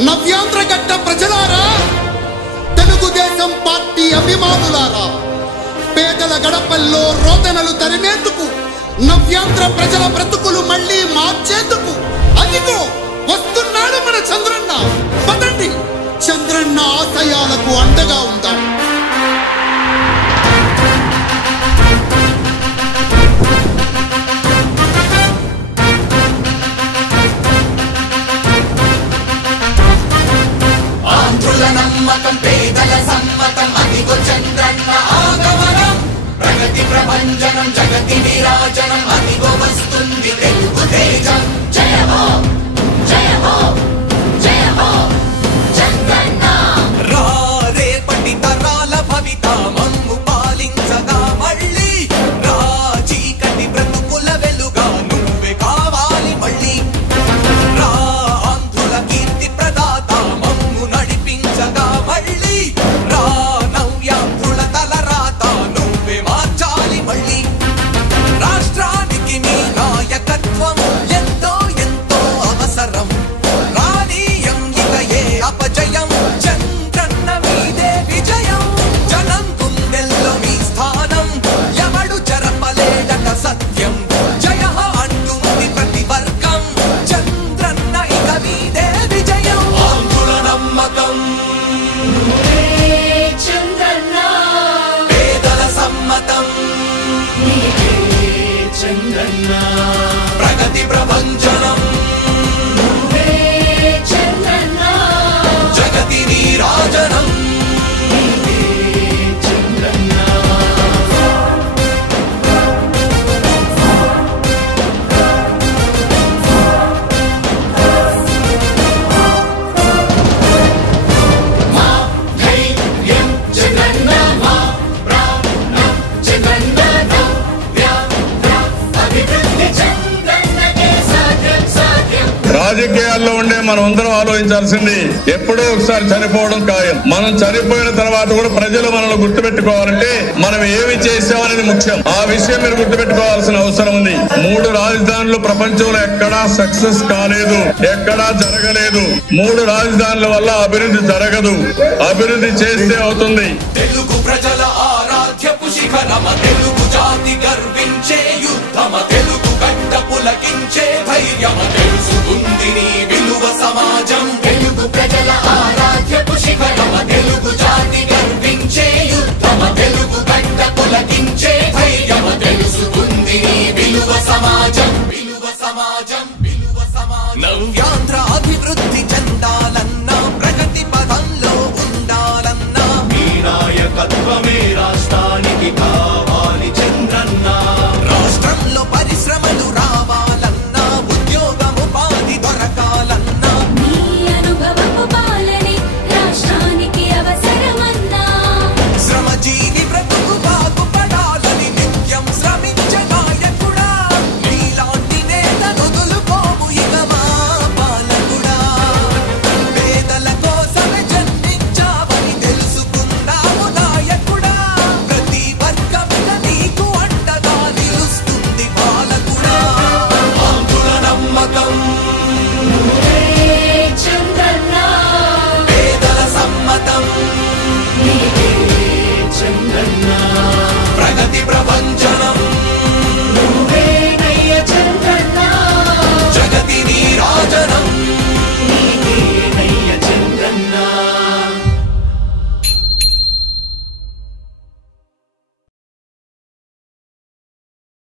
నవ్యాంధ్రగడ్డ ప్రజలారా, తెలుగుదేశం పార్టీ అభిమానులారా, పేదల గడపల్లో రోదనలు తరిమేందుకు, నవ్యాంధ్ర ప్రజల బ్రతుకులు మళ్ళీ మార్చేందుకు అదిగో వస్తున్నాడు మన చంద్రన్న. పదండి, చంద్రన్న ఆశయాలకు అండగా ఉందాం. ఆంధ్రుల నమ్మకం, పేదల సమ్మతం, అదిగో చంద్రన్న ఆగమనం. ప్రగతి ప్రభంజనం, జగతి విరాజనం, అదిగో వస్తుంది తెలుగు తేజం. జయ హో, జయ హో, జయ హో చంద్రన్న. రా రేపటి తరాల భవిత మమ్ము పాలించగా మళ్ళీ, రా చీకటి బ్రతుకుల వెలుగా నువ్వే కావాలి మళ్ళీ. రా ఆంధ్రుల కీర్తి ప్రదాత మమ్ము నడిపించగా మళ్ళీ, రా నవ్యాంధ్రుల తలరాత నువ్వే మార్చాలి మళ్ళీ. రాష్ట్రానికి నీ నాయకత్వం ఎంతో ఎంతో అవసరం. రానీయం ఇక ఏ అపజయం, చంద్రన్న మీదే విజయం. జనం గుండెల్లో మీ స్థానం, ఎవడు జరపలేడట సత్యం. జయ అంటుంది ప్రతి వర్గం, చంద్రన్న ఇక మీదే విజయం. ఆంధ్రుల నమ్మకం చంద్రన్న, పేదల సమ్మతం చంద్రన్న, ప్రగతి ప్రభంజనం చంద్రన్న, జగతి నీరాజనం చంద్రన్న. మా ధైర్యం చంద్రన్న, మా ప్రాణం చంద్రన్న, అభివృద్ధి చంద్రన్నకే సాధ్యం సాధ్యం. రాజకీయాల్లో ఉండే మనం అందరం ఆలోచించాల్సింది, ఎప్పుడో ఒకసారి చనిపోవడం ఖాయం. మనం చనిపోయిన తర్వాత కూడా ప్రజలు మనల్ని గుర్తుపెట్టుకోవాలంటే మనం ఏమి చేసామనేది ముఖ్యం. ఆ విషయం మీరు గుర్తుపెట్టుకోవాల్సిన అవసరం ఉంది. 3 రాజధానులు ప్రపంచంలో ఎక్కడా సక్సెస్ కాలేదు, ఎక్కడా జరగలేదు. 3 రాజధానుల వల్ల అభివృద్ధి జరగదు, అభివృద్ధి చేస్తే అవుతుంది. తెలుగు ప్రజల ఆరాధ్యపు శిఖరమ, తెలుగు జాతి గర్వించే యుద్ధమ, తెలుగు గడ్డ పులకించే ధైర్యమ, తెలుసుకుంది నీ విలువ సమాజం.